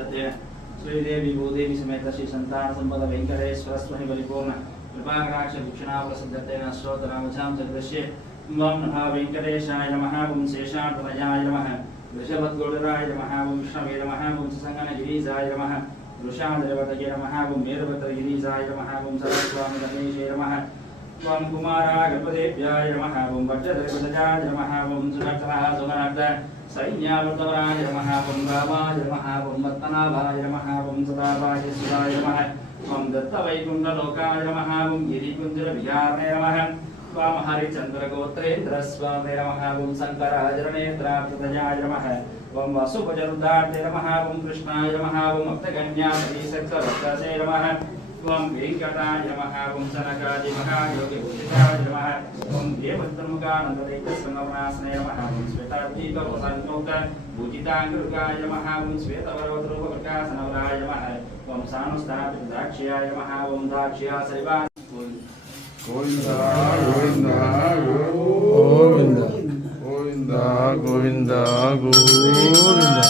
सिद्धतेन श्रीदेवी भूदेवी समेत श्री संतान संपद वेंकटेश्वर स्वामी परिपूर्ण कृपाकटाक्ष भूषणा प्रसिद्धतेन श्रोतनामझां जगदस्य ओम नमः वेंकटेशाय नमः ओम शेषार्तनयाय नमः वृषभद्गोडराय नमः ओम विष्णवे नमः ओम संगनगिरीजाय नमः वृषाधरवतये नमः ओम मेरुपत्रगिरीजाय नमः ओम सरस्वामी गणेशे नमः ओम कुमारा गणपतेभ्याय नमः ओम वज्रधरवतजाय नमः ओम सुनर्तनः सुमनर्त सैन्यावर्तवराय नमः ओम रामाय नमः ओम पद्मनाभाय नमः ओम सदाभाय सुराय नमः ओम दत्तवैकुण्ठलोकाय नमः ओम गिरिकुञ्जरविहाराय नमः ओम हरिचन्द्रगोत्रेन्द्र स्वामी नमः ओम शङ्कराचरणेन्द्राप्रतजाय नमः ओम वसुपजरुदार्थे नमः ओम कृष्णाय नमः ओम अप्तगण्याधीशक्तवत्से नमः ओम वेंकटाय नमः ओम सनकादिमहायोगिभूषिताय नमः ओम देवद्रमुखानन्ददैत्यसंगमनासने नमः ओम श्वेताद्वैतवसन्मुक्त भूजिताङ्गुरुकाय नमः ओम श्वेतवरवद्रूपप्रकाशनवराय नमः ओम सानुस्थापितदाक्ष्याय नमः ओम दाक्ष्या सरिवा गोविंदा गोविंदा गोविंदा गोविंदा गोविंदा गोविंदा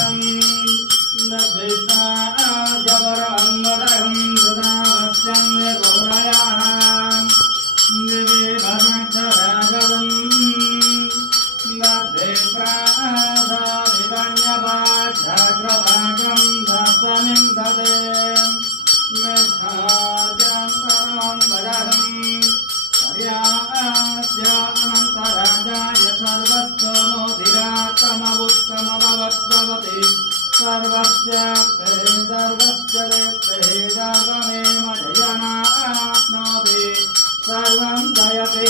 सर्वं जयते